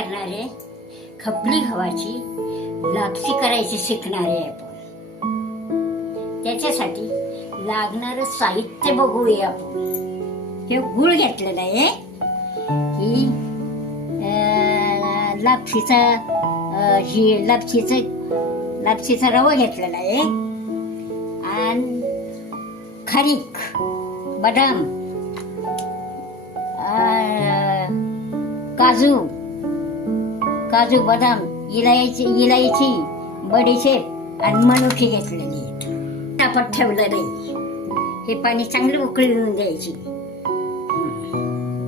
करणार आहे खपली गव्हाची लापसी करायची शिकणार आहे आपण. त्याच्यासाठी लागणारं साहित्य बघूया आपण. हे गुळ घेतलेलं आहे. ही लापशीचा ही लापशीच लापशीचा रवा घेतलेला आहे. आणि खारीक बदाम काजू काजू बदाम इलायची इलायची बडीशेप आणि मनुखी घेतलेली तापत ठेवलं नाही. हे पाणी चांगलं उकळून द्यायची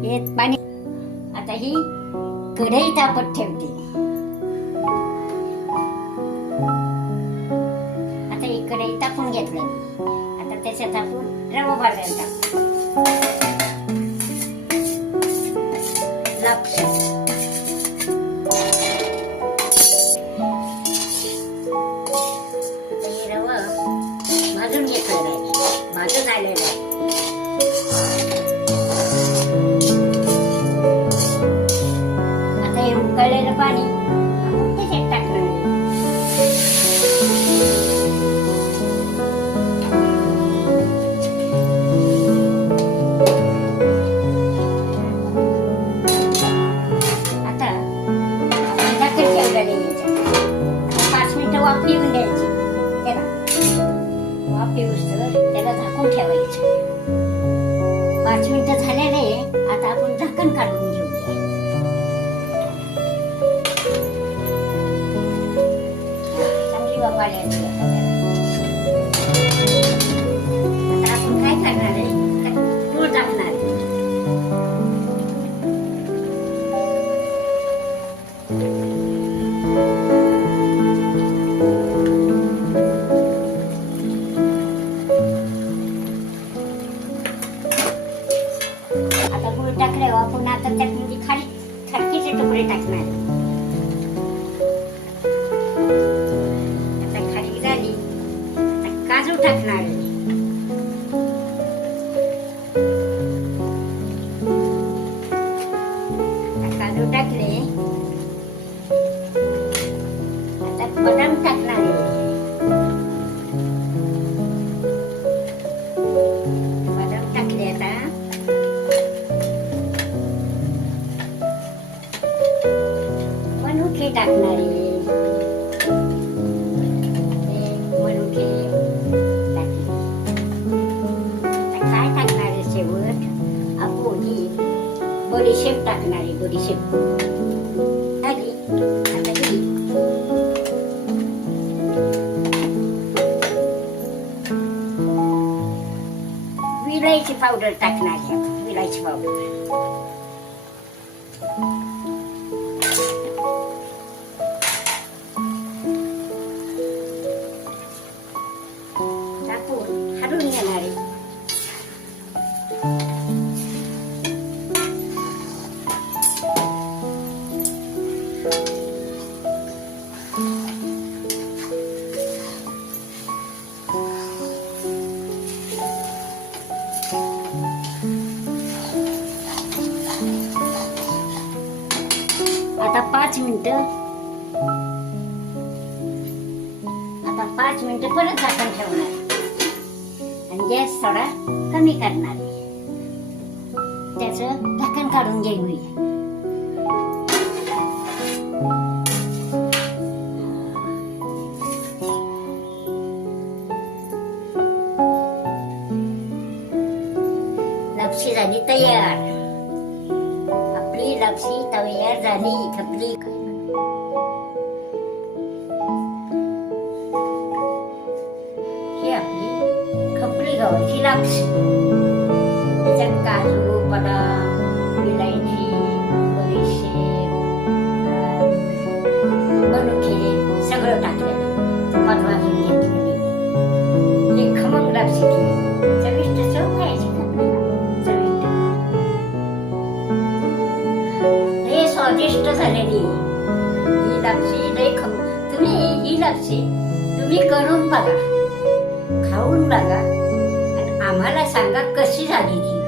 हे पाणी आता ही कढई तापत ठेवते. आता ही कढई तापून घेतली. आता त्याच्यात आपण रवा भाजायला टाकू लापशी पाच मिनिटं झालेले आता आपण झाकण काढून घेऊया चांगली वाफ आता गुळ टाकल्यावर पुन्हा आता त्यात म्हणजे खाली खडकीचे तुकडे टाकणार. आता खाली झाली. आता काजू टाकणार. काजू टाकले. आता बदाम टाकणार. बडीशेप टाकणारी बडीशेप आली आता ही विलायची पावडर टाकणारी आपण विलायची पावडर पाच मिनटं. आता पाच मिनटं परत झाकण ठेवणार. आणि गॅस थोडा कमी करणार. त्याचं ढक्कन काढून घेऊया. लपशी झाली तयार. आपली लापशी तयार झाली खपली ही आपली खपली गव्हाची लापशी त्याच्यात काजू बदाम लक्षी लापशी तुम्ही ही लक्षी तुम्ही करून बघा. खाऊन बघा. आणि आम्हाला सांगा कशी झाली ती.